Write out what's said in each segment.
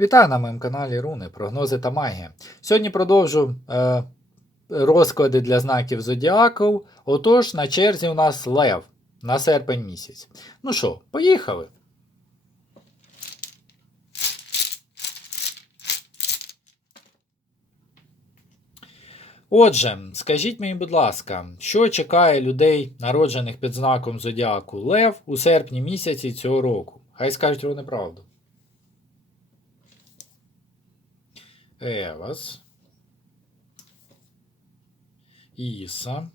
Вітаю на моєму каналі Руни, прогнози та магія. Сьогодні продовжу е, розклади для знаків зодіаку. Отож, на черзі у нас Лев на серпень місяць. Ну що, поїхали. Отже, скажіть мені, будь ласка, що чекає людей, народжених під знаком зодіаку Лев у серпні місяці цього року? Хай скажуть вони правду. Евас. Іса.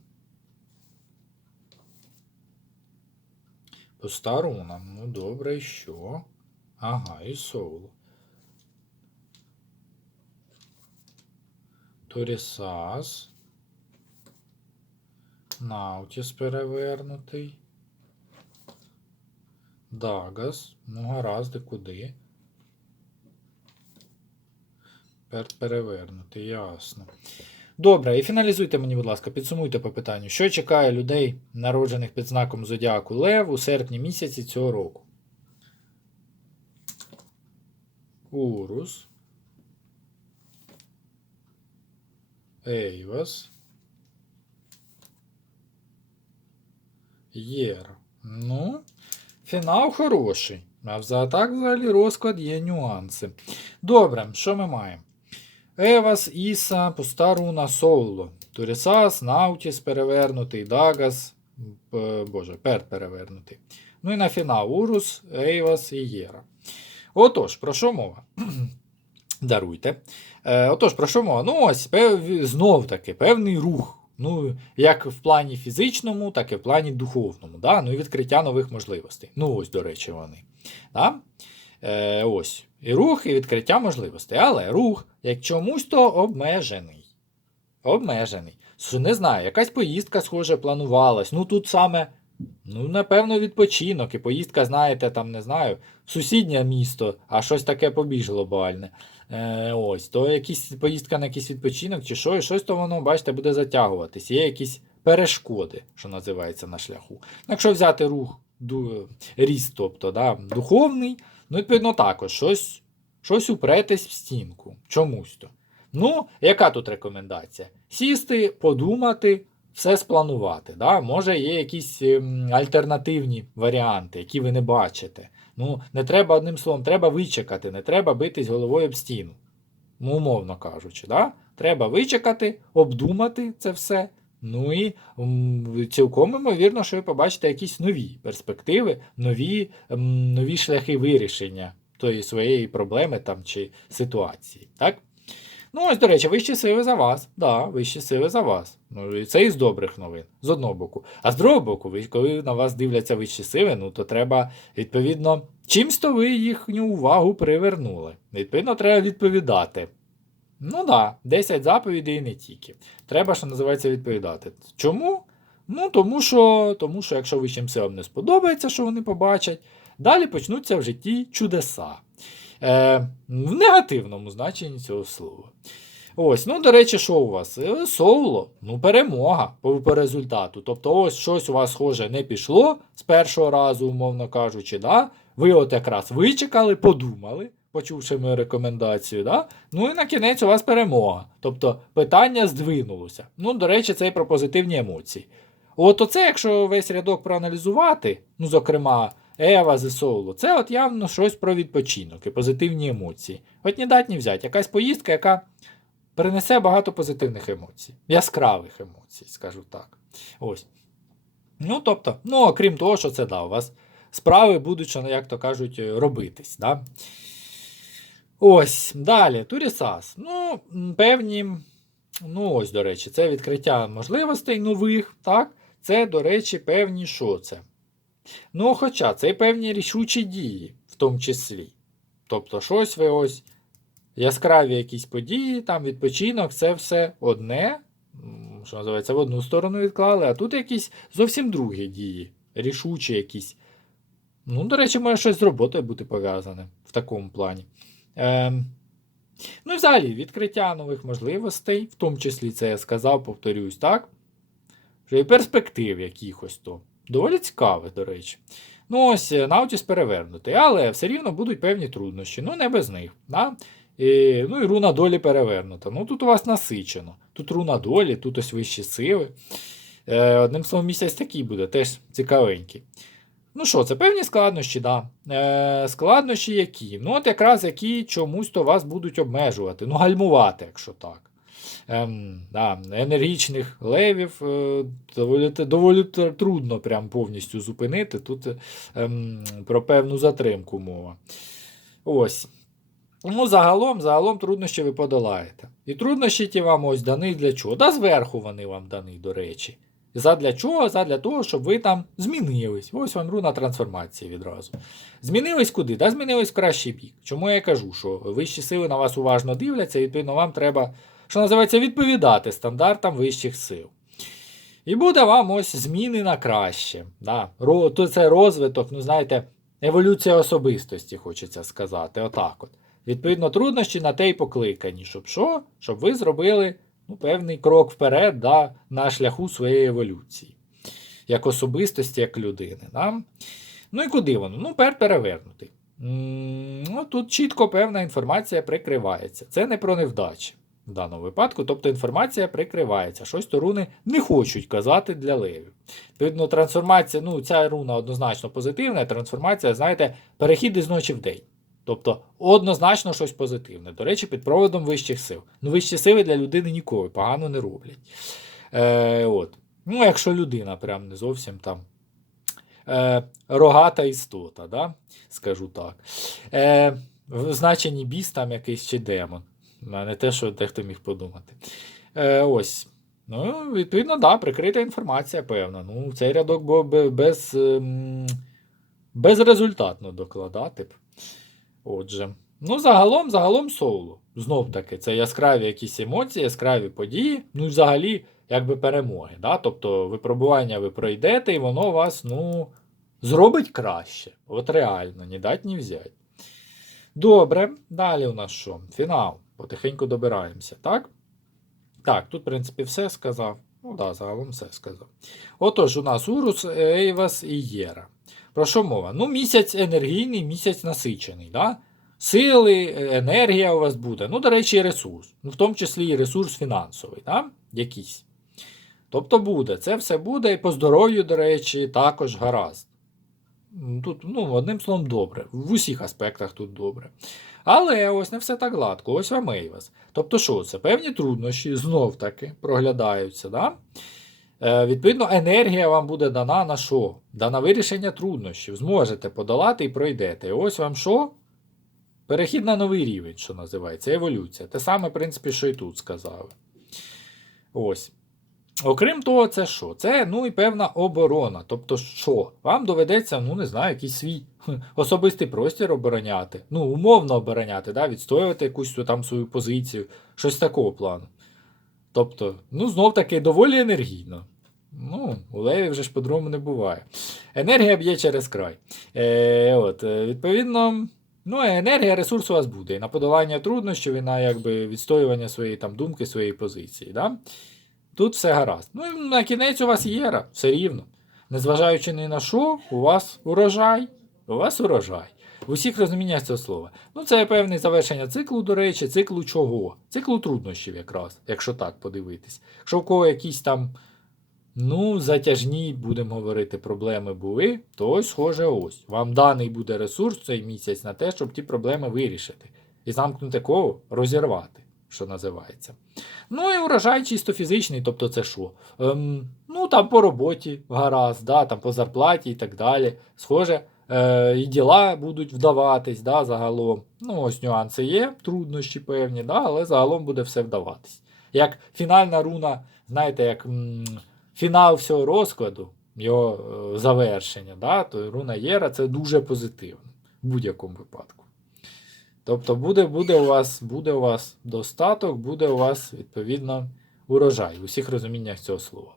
Пуста руна. Ну, добре, і що? Ага, і Соул. Торісас. Наутіс перевернутий. Дагас. Ну, гаразд, куди? Перевернути, ясно. Добре, і фіналізуйте мені, будь ласка, підсумуйте по питанню, що чекає людей, народжених під знаком Зодіаку Лев у серпні місяці цього року. Урус. Ейвас. Єра. Ну, фінал хороший. А так взагалі розклад є нюанси. Добре, що ми маємо? Евас, Іса, Пуста руна, Соуло. Турісас, Наутіс перевернутий, Дагас, Боже, Перт перевернутий. Ну і на фінал Урус, Ейвас і Єра. Отож, про що мова? Даруйте. Е, отож, про що мова? Ну, ось, пев... знов таки, певний рух. Ну, як в плані фізичному, так і в плані духовному. Да? Ну і відкриття нових можливостей. Ну, ось, до речі, вони. Да? Е, ось. І рух, і відкриття можливостей. Але рух, як чомусь, то обмежений. Обмежений. Не знаю, якась поїздка, схоже, планувалась. Ну тут саме, ну, напевно, відпочинок. І поїздка, знаєте, там, не знаю, в сусіднє місто, а щось таке побіж глобальне. Е, ось, то якісь поїздка на якийсь відпочинок, чи що, і щось то воно, бачите, буде затягуватись. Є якісь перешкоди, що називається на шляху. Якщо взяти рух, ду, ріст, тобто, да, духовний. Ну, відповідно, також щось щось упретесь в стінку. Чомусь то. Ну, яка тут рекомендація? Сісти, подумати, все спланувати. Да? Може, є якісь ем, альтернативні варіанти, які ви не бачите. Ну, не треба одним словом, треба вичекати, не треба битись головою об стіну. Ну, умовно кажучи, да? треба вичекати, обдумати це все. Ну і цілком ймовірно, що ви побачите якісь нові перспективи, нові, нові шляхи вирішення тої своєї проблеми там чи ситуації. Так? Ну, ось, до речі, вищі сили за вас. Да, вищі сили за вас. Ну, це із добрих новин, з одного боку. А з другого боку, коли на вас дивляться вищі сили, ну то треба, відповідно, чимсь то ви їхню увагу привернули. Відповідно, треба відповідати. Ну да, 10 заповідей і не тільки. Треба, що називається, відповідати. Чому? Ну, тому що, тому що якщо вищим силам не сподобається, що вони побачать, далі почнуться в житті чудеса. Е, В негативному значенні цього слова. Ось, ну, до речі, що у вас? Е, Соло, ну, перемога по, по результату. Тобто, ось щось у вас схоже не пішло з першого разу, умовно кажучи. да? Ви от якраз вичекали, подумали, почувши мою рекомендацію. да? Ну і на кінець у вас перемога. Тобто питання здвинулося. Ну, до речі, це і про позитивні емоції. От оце, якщо весь рядок проаналізувати, ну, зокрема, Ева з Соло, це от явно щось про відпочинок і позитивні емоції. От не дать не взяти. Якась поїздка, яка принесе багато позитивних емоцій, яскравих емоцій, скажу так. Ось. Ну, тобто, ну, окрім того, що це да, у вас справи будуть, як то кажуть, робитись. Да? Ось, далі, Турісас. Ну, певні. Ну, ось, до речі, це відкриття можливостей нових, так? Це, до речі, певні що це? Ну, хоча це певні рішучі дії, в тому числі. Тобто, щось ви ось яскраві якісь події, там відпочинок, це все одне, що називається, в одну сторону відклали, а тут якісь зовсім другі дії, рішучі якісь. Ну, до речі, може щось з роботою бути пов'язане в такому плані. Ем, Ну і взагалі, відкриття нових можливостей, в тому числі це я сказав, повторюсь, так? Вже і перспектив якихось то. Доволі цікаве, до речі. Ну, ось е, Наутіс перевернутий, але все рівно будуть певні труднощі. Ну, не без них. Да? І, ну і руна долі перевернута. Ну тут у вас насичено. Тут руна долі, тут ось вищі сили. Е, одним словом, місяць такий буде, теж цікавенький. Ну що, це певні складнощі, да. Е, складнощі які? Ну, от якраз які чомусь то вас будуть обмежувати, ну, гальмувати, якщо так. Ем, да, енергічних левів е, доволі, доволі трудно прям повністю зупинити. Тут ем, про певну затримку мова. Ось. Ну, загалом, загалом труднощі ви подолаєте. І труднощі ті вам ось дані для чого? Да зверху вони вам дані, до речі. Задля чого? Задля того, щоб ви там змінились. Ось вам руна трансформації відразу. Змінились куди? Да змінились в кращий бік. Чому я кажу, що вищі сили на вас уважно дивляться, і відповідно вам треба, що називається, відповідати стандартам вищих сил. І буде вам ось зміни на краще. Да. Це розвиток, ну знаєте, еволюція особистості, хочеться сказати. Отак от. Відповідно, труднощі на те й покликані, щоб що? Щоб ви зробили ну, певний крок вперед да, на шляху своєї еволюції, як особистості, як людини. Да? Ну і куди воно? Ну, пер перевернутий. М, Ну, тут чітко певна інформація прикривається. Це не про невдачі в даному випадку, тобто інформація прикривається. Щось то руни не хочуть казати для левів. Відповідно, трансформація, ну, ця руна однозначно позитивна, трансформація, знаєте, перехід із ночі в день. Тобто однозначно щось позитивне. До речі, під проводом вищих сил. Ну, вищі сили для людини ніколи погано не роблять. Е, от. Ну, якщо людина прям не зовсім там е, рогата істота, да? скажу так. Е, в значенні біс там якийсь чи демон. Не те, що дехто міг подумати. Е, ось. Ну, відповідно, да, прикрита інформація, певна. Ну, цей рядок був без, ем, безрезультатно докладати б. Отже. Ну, загалом, загалом соло. Знов таки, це яскраві якісь емоції, яскраві події, ну і взагалі, якби перемоги. Да? Тобто випробування ви пройдете, і воно вас, ну, зробить краще. От реально, ні дать, ні взять. Добре, далі у нас що? Фінал. Потихеньку добираємося, так? Так, тут, в принципі, все сказав. Ну да, загалом все сказав. Отож, у нас Урус, Ейвас і Єра. Про що мова? Ну, місяць енергійний, місяць насичений. Да? Сили, енергія у вас буде. Ну, до речі, і ресурс. Ну, в тому числі і ресурс фінансовий, да? якийсь. Тобто буде. Це все буде, і по здоров'ю, до речі, також гаразд. Тут, ну, одним словом, добре. В усіх аспектах тут добре. Але ось не все так гладко. Ось вам Ейвас. Тобто, що це? Певні труднощі знов таки проглядаються. Да? Е, Відповідно, енергія вам буде дана на що? Да на вирішення труднощів. Зможете подолати і пройдете. І ось вам що? Перехід на новий рівень, що називається, еволюція. Те саме, в принципі, що і тут сказали. Ось. Окрім того, це що? Це ну і певна оборона. Тобто, що? Вам доведеться, ну не знаю, якийсь свій особистий простір обороняти. Ну, умовно обороняти, да? відстоювати якусь там свою позицію, щось такого плану. Тобто, ну, знов таки доволі енергійно. Ну, у Леві вже ж по-другому не буває. Енергія б'є через край. Е, от, е, Відповідно, ну, енергія, ресурс у вас буде. І на подолання труднощів, і на якби, відстоювання своєї там, думки, своєї позиції. Да? Тут все гаразд. Ну, на кінець у вас єра, все рівно. Незважаючи ні на що, у вас урожай. У вас урожай. В усіх розуміннях цього слова. Ну, це певне завершення циклу, до речі, циклу чого? Циклу труднощів, якраз, якщо так подивитись. Якщо в кого якісь там, ну, затяжні, будемо говорити, проблеми були, то ось схоже ось. Вам даний буде ресурс цей місяць на те, щоб ті проблеми вирішити. І замкнути коло розірвати, що називається. Ну і урожай чисто фізичний, тобто це що? Ем, ну, там по роботі гаразд, да, там по зарплаті і так далі. Схоже. Е, і діла будуть вдаватись да, загалом. Ну, ось нюанси є, труднощі певні, да, але загалом буде все вдаватись. Як фінальна руна, знаєте, як м, фінал всього розкладу, його е, завершення, да, то руна Єра це дуже позитивно в будь-якому випадку. Тобто буде, буде, у вас, буде у вас достаток, буде у вас, відповідно, урожай в усіх розуміннях цього слова.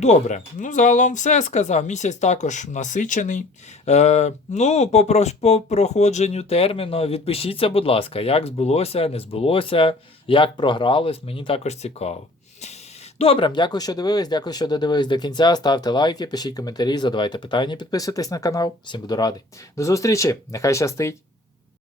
Добре, ну загалом все сказав. Місяць також насичений. Е, Ну, по, про, по проходженню терміну відпишіться, будь ласка, як збулося, не збулося, як програлось, мені також цікаво. Добре, дякую, що дивились, дякую, що додивились до кінця. Ставте лайки, пишіть коментарі, задавайте питання, підписуйтесь на канал. Всім буду радий. До зустрічі! Нехай щастить!